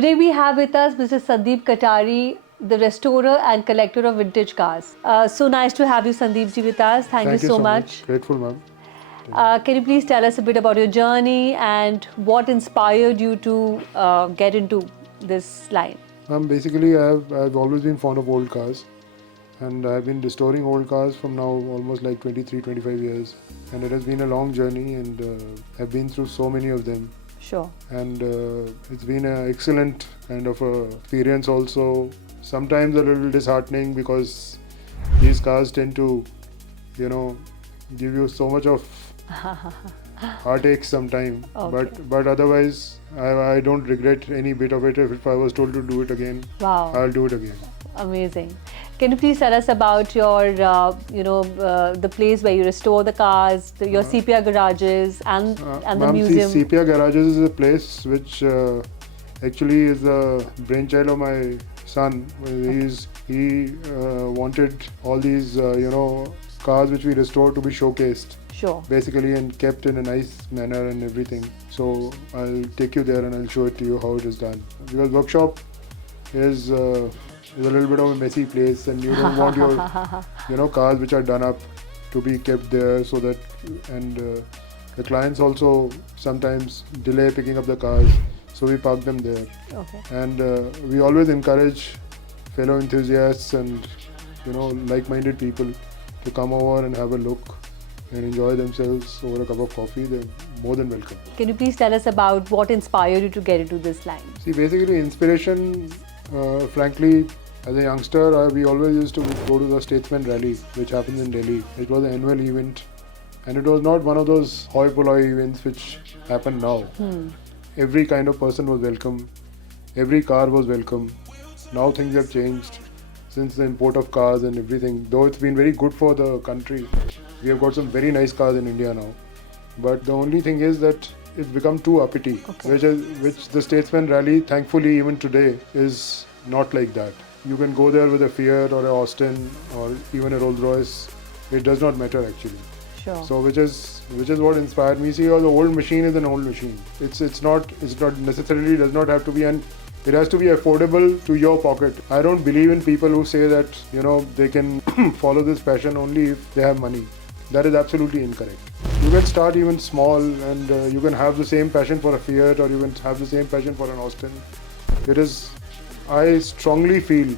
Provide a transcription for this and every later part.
Today we have with us Mr. Sandeep Katari, the restorer and collector of vintage cars. So nice to have you, Sandeep ji, with us. Thank you so much. Grateful, ma'am. Can you please tell us a bit about your journey and what inspired you to get into this line? Basically, I've always been fond of old cars, and I've been restoring old cars from now almost like 23, 25 years. And it has been a long journey, and I've been through so many of them. Sure. And it's been an excellent kind of experience also. Sometimes a little disheartening because these cars tend to, give you so much of heartache sometime. Okay. But otherwise, I don't regret any bit of it. If I was told to do it again, Wow. I'll do it again. Amazing. Can you please tell us about your, the place where you restore the cars, your Sepia Garages and the museum? Sepia Garages is a place which actually is the brainchild of my son. He wanted all these, cars which we restore to be showcased. Sure. Basically, and kept in a nice manner and everything. So I'll take you there and I'll show it to you how it is done. Because workshop is a little bit of a messy place, and you don't want your cars which are done up to be kept there, so that the clients also sometimes delay picking up the cars, so we park them there. Okay. And we always encourage fellow enthusiasts and like-minded people to come over and have a look and enjoy themselves over a cup of coffee. They're more than welcome. Can you please tell us about what inspired you to get into this line? See, basically inspiration, frankly, as a youngster, we always used to go to the Statesman Rally, which happens in Delhi. It was an annual event, and it was not one of those hoi polloi events which happen now. Every kind of person was welcome. Every car was welcome. Now things have changed since the import of cars and everything. Though it's been very good for the country, we have got some very nice cars in India now. But the only thing is that it's become too uppity, which the Statesman Rally, thankfully, even today, is not like that. You can go there with a Fiat or a Austin or even a Rolls-Royce. It does not matter actually. Sure. So which is what inspired me. See, the old machine is an old machine. It's not necessarily does not have to be it has to be affordable to your pocket. I don't believe in people who say that they can follow this passion only if they have money. That is absolutely incorrect. You can start even small, and you can have the same passion for a Fiat, or you can have the same passion for an Austin. I strongly feel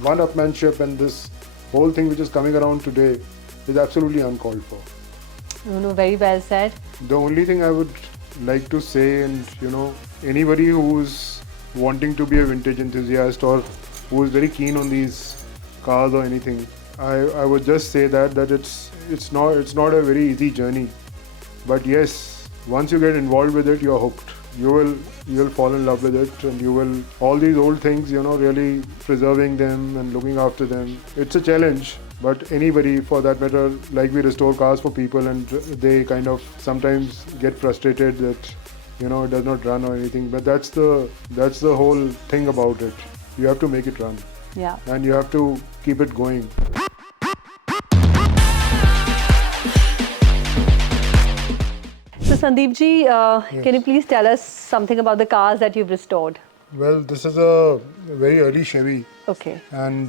one-upmanship and this whole thing which is coming around today is absolutely uncalled for. Very well said. The only thing I would like to say, and anybody who's wanting to be a vintage enthusiast or who is very keen on these cars or anything, I would just say that it's not a very easy journey. But yes, once you get involved with it, you're hooked. You'll fall in love with it, and you will all these old things, really preserving them and looking after them. It's a challenge, but anybody for that matter, like we restore cars for people, and they kind of sometimes get frustrated that it does not run or anything. But that's the whole thing about it. You have to make it run. Yeah. And you have to keep it going. So Sandeep ji, can you please tell us something about the cars that you've restored? Well, this is a very early Chevy. Okay. And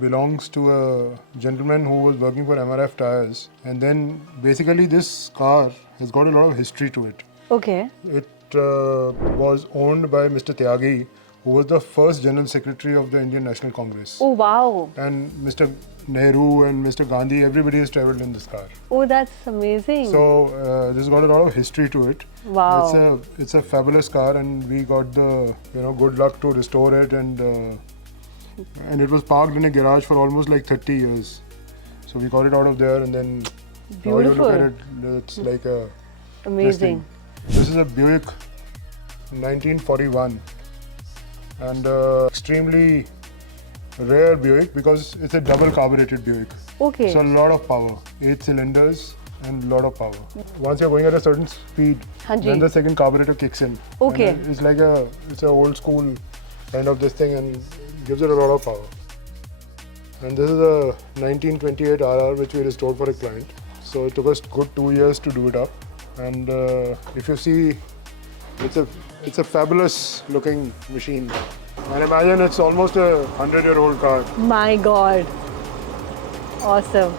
belongs to a gentleman who was working for MRF Tires. And then basically this car has got a lot of history to it. Okay. It was owned by Mr. Tyagi, who was the first General Secretary of the Indian National Congress. Oh, wow. And Mr. Nehru and Mr. Gandhi, everybody has travelled in this car. Oh, that's amazing. So this has got a lot of history to it. Wow. It's a fabulous car, and we got the good luck to restore it, and it was parked in a garage for almost like 30 years. So we got it out of there, and then beautiful. Now you look at it, it's like a amazing. This is a Buick 1941, and extremely rare Buick because it's a double carbureted Buick. Okay. So a lot of power, 8 cylinders and a lot of power. Once you're going at a certain speed, then the second carburetor kicks in. Okay. And it's like it's a old school kind of this thing, and gives it a lot of power. And this is a 1928 RR which we restored for a client. So it took us good 2 years to do it up. And if you see It's a fabulous looking machine. And imagine it's almost a 100-year-old car. My God. Awesome.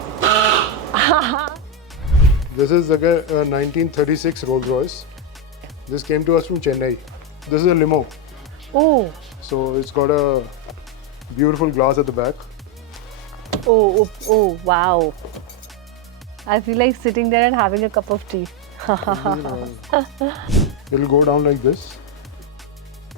This is again a 1936 Rolls-Royce. This came to us from Chennai. This is a limo. Oh. So it's got a beautiful glass at the back. Oh, wow. I feel like sitting there and having a cup of tea. It'll go down like this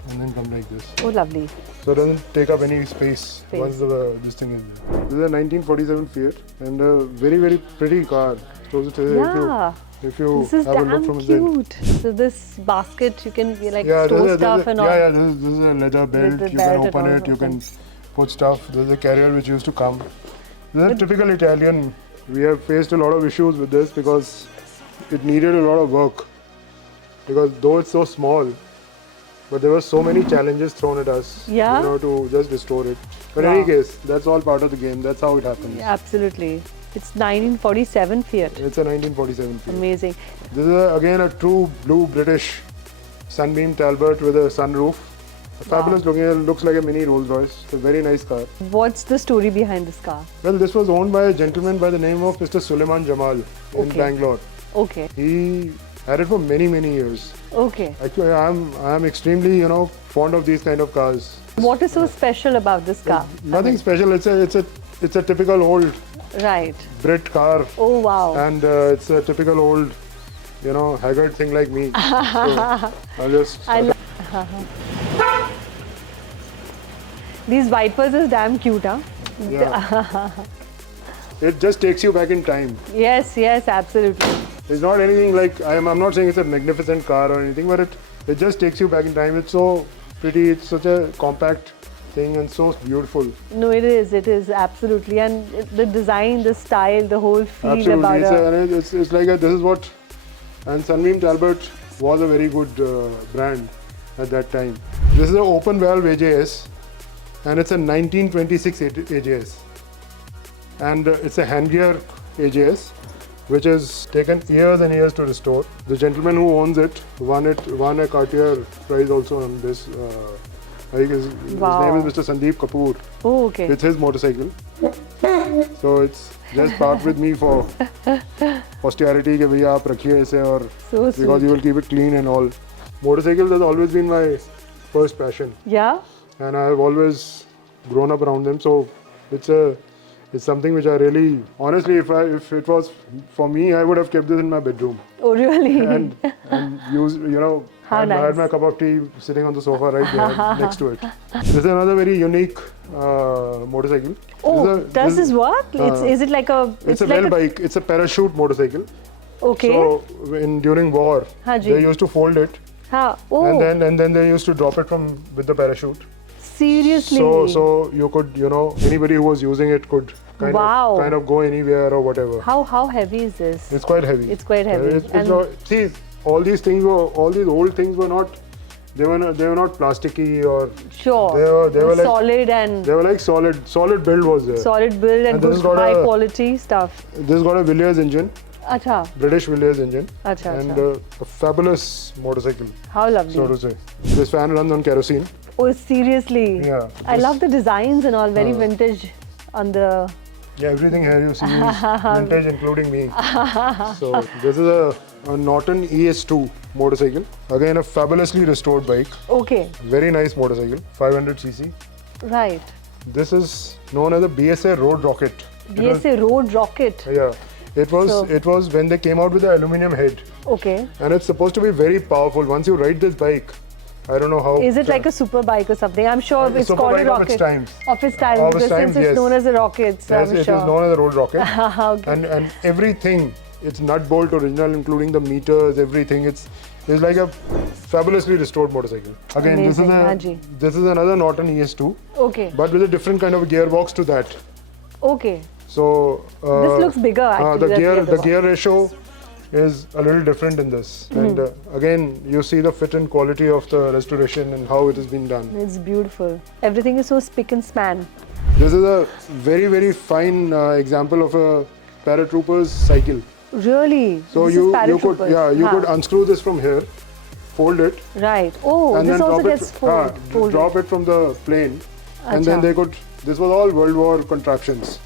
and then come like this. Oh, lovely. So it doesn't take up any space once this thing is there. This is a 1947 Fiat and a very, very pretty car. If you this is have a look damn from inside. cute. So this basket, you can store stuff and all. Yeah, this is a leather belt. You can open it, you can put stuff. This is a carrier which used to come. This is a typical Italian. We have faced a lot of issues with this because it needed a lot of work. Because though it's so small, but there were so many challenges thrown at us, to just restore it. But in any case, that's all part of the game. That's how it happens. Yeah, absolutely. It's 1947 Fiat. It's a 1947 Fiat. Amazing. This is again a true blue British Sunbeam Talbot with a sunroof. Fabulous looking. It looks like a mini Rolls-Royce. It's a very nice car. What's the story behind this car? Well, this was owned by a gentleman by the name of Mr. Suleiman Jamal in Bangalore. Okay. He had it for many, many years. Okay. Actually, I'm extremely, fond of these kind of cars. What is so special about this car? Nothing special. It's a typical old Brit car. Oh, wow. And it's a typical old, haggard thing like me. So I'll just... These wipers is damn cute, huh? Yeah. It just takes you back in time. Yes, absolutely. It's not anything like, I'm not saying it's a magnificent car or anything, but it just takes you back in time. It's so pretty, it's such a compact thing and so beautiful. No, it is absolutely. And the design, the style, the whole feel about it. It's like this is what, and Sunbeam Talbot was a very good brand at that time. This is an open valve AJS and it's a 1926 AJS. And it's a hand gear AJS, which has taken years and years to restore. The gentleman who owns it won a Cartier prize also on this. His name is Mr. Sandeep Katari. Oh, okay. It's his motorcycle. So it's just parked with me for posterity ke bhaiya aap rakhiye aise aur because you will keep it clean and all. Motorcycles has always been my first passion. Yeah. And I have always grown up around them. So it's something which I really, honestly, if it was for me, I would have kept this in my bedroom. Oh, really? And used, How nice. I had my cup of tea sitting on the sofa right there next to it. This is another very unique motorcycle. Oh, does this work? Is it like a... It's a well bike. It's a parachute motorcycle. Okay. So during war, they used to fold it. Oh. And then they used to drop it with the parachute. Seriously? So you could, anybody who was using it could kind of go anywhere or whatever. How heavy is this? It's quite heavy. It's quite heavy. See, all these old things were not, they were not plasticky or... Sure. They were like solid and... They were like solid build was there. Solid build and good high quality stuff. This got a Villiers engine. Acha. British Villiers engine. And a fabulous motorcycle. How lovely. So to say. This fan runs on kerosene. Oh, seriously? Yeah. I love the designs and all, very vintage on the... Yeah, everything here you see is vintage, including me. So this is a Norton ES2 motorcycle. Again, a fabulously restored bike. Okay. Very nice motorcycle, 500cc. Right. This is known as a BSA Road Rocket. BSA Road Rocket? Yeah. It was when they came out with the aluminum head. Okay. And it's supposed to be very powerful. Once you ride this bike, I don't know how. Is it like a super bike or something? I'm sure it's called a rocket. Of its times. Of its time. Since it's known as a rocket, so yes, I'm sure. It is known as a road rocket. Okay. And everything, it's nut bolt original, including the meters, everything. It's like a fabulously restored motorcycle. Again, amazing. This is another Norton ES2. Okay. But with a different kind of gearbox to that. Okay. So this looks bigger actually. The gear ratio is a little different in this. And again, you see the fit and quality of the restoration and how it has been done. It's beautiful. Everything is so spick and span. This is a very, very fine example of a Paratrooper's cycle. Really? So you could unscrew this from here fold it. Right. Oh, And this then also gets folded. drop it from the plane. And then Acha. they could, this was all World War contraptions.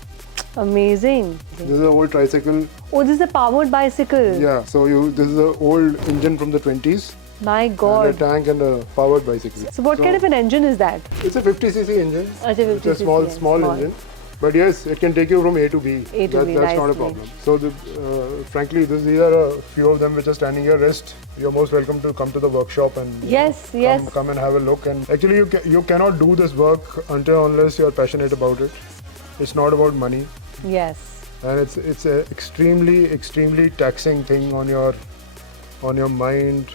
Amazing. This is an old tricycle. Oh, this is a powered bicycle. Yeah, so this is an old engine from the 20s. My God. And a tank and a powered bicycle. So what kind of an engine is that? It's a 50cc engine. Acha, It's a small engine. But yes, it can take you from A to B. A to B, that's not a nicely. problem. So frankly, these are a few of them which are standing here. Rest, you're most welcome to come to the workshop and Yes. come and have a look. And actually, you cannot do this work unless you're passionate about it. It's not about money. Yes. And it's a extremely taxing thing on your mind,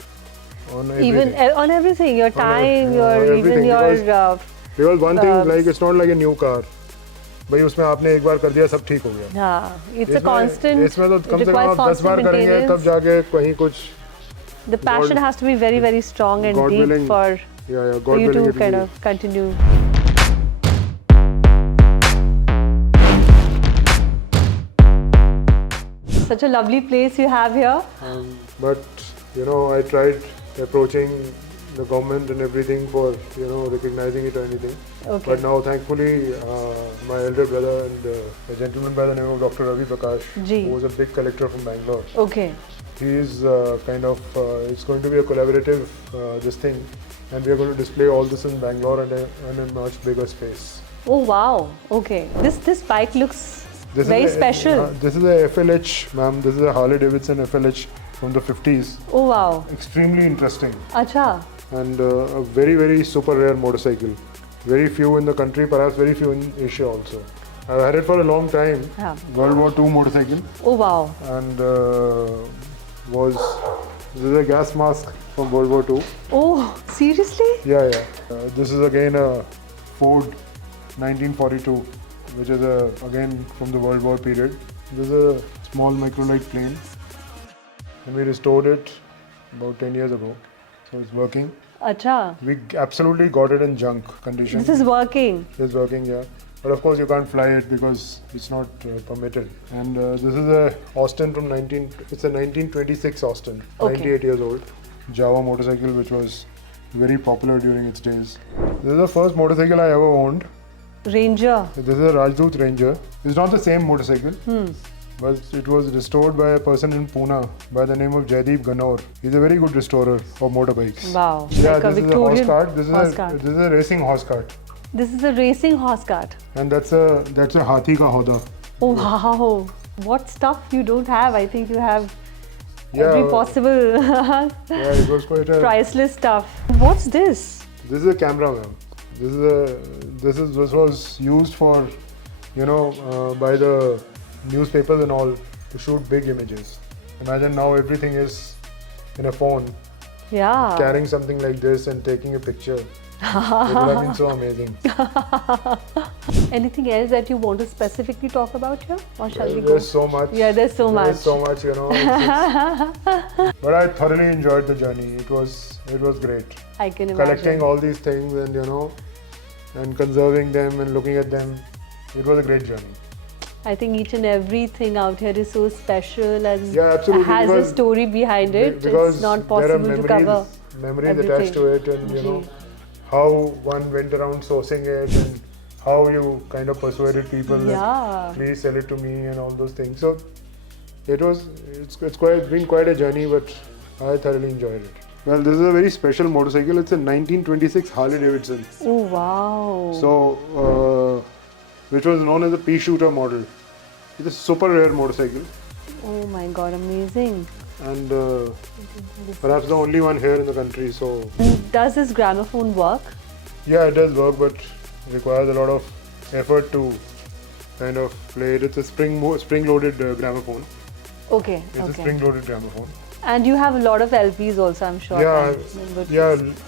on everything. Even on everything, your time, everything, your. Because one thing, like it's not like a new car. भाई उसमें आपने एक बार कर दिया सब ठीक हो गया. हाँ, it's a constant. इसमें तो कम से कम आप 10 बार करेंगे तब जाके कहीं कुछ. The passion has to be very, very strong and deep willing, for you to kind of continue. Such a lovely place you have here. But I tried approaching the government and everything for recognizing it or anything. Okay. But now thankfully my elder brother and a gentleman by the name of Dr. Ravi Prakash, who was a big collector from Bangalore. Okay. He is it's going to be a collaborative this thing, and we are going to display all this in Bangalore and in a much bigger space. Oh wow. Okay. This bike looks very special. This is a FLH, ma'am. This is a Harley-Davidson FLH from the 50s. Oh wow. Extremely interesting. Acha. And a very, very super rare motorcycle. Very few in the country, perhaps very few in Asia also. I've had it for a long time. Yeah. World War II motorcycle. Oh wow. And this is a gas mask from World War II. Oh, seriously? Yeah. This is again a Ford 1942, which is again from the World War period. This is a small microlight plane, and we restored it about 10 years ago. So it's working. Acha. We absolutely got it in junk condition. This is working. It's working, yeah. But of course you can't fly it because it's not permitted. And this is a Austin from it's a 1926 Austin, 98 years old. Java motorcycle, which was very popular during its days. This is the first motorcycle I ever owned. Ranger. This is a Rajdoot Ranger. It's not the same motorcycle. But it was restored by a person in Pune by the name of Jaideep Ganor. He's a very good restorer of motorbikes. Wow. Yeah, like this is a horse cart. This cart. is a racing horse cart. This is a racing horse cart. And that's a Hathi ka hoda. Oh wow. What stuff you don't have. I think you have every possible it was quite a priceless stuff. What's this? This is a camera, ma'am. This was used for by the newspapers and all to shoot big images. Imagine now everything is in a phone. Yeah. Carrying something like this and taking a picture. It would have been so amazing. Anything else that you want to specifically talk about here? Or shall we go? There's so much. Yeah, there's so much. There's so much, But I thoroughly enjoyed the journey. It was great. I can imagine. Collecting all these things and and conserving them and looking at them. It was a great journey. I think each and everything out here is so special and has a story behind it. It's not possible to cover memories everything. attached to it, and how one went around sourcing it and how you kind of persuaded people that please sell it to me and all those things. So it's been quite a journey, but I thoroughly enjoyed it. Well, this is a very special motorcycle. It's a 1926 Harley-Davidson. Oh wow! So which was known as a pea shooter model. It's a super rare motorcycle. Oh my God! Amazing. And perhaps the only one here in the country. So does this gramophone work? Yeah, it does work, but it requires a lot of effort to kind of play it. It's a spring-loaded gramophone. Okay. It's a spring-loaded gramophone. And you have a lot of LPs also, I'm sure. Yeah,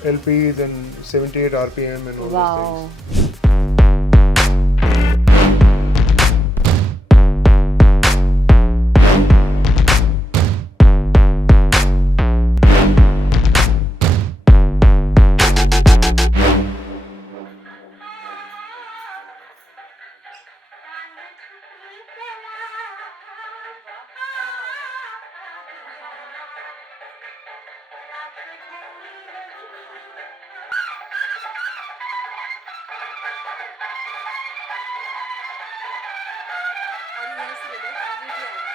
LPs and 78 RPM and all those things. से ले लो, हाँ, ये भी आ गया।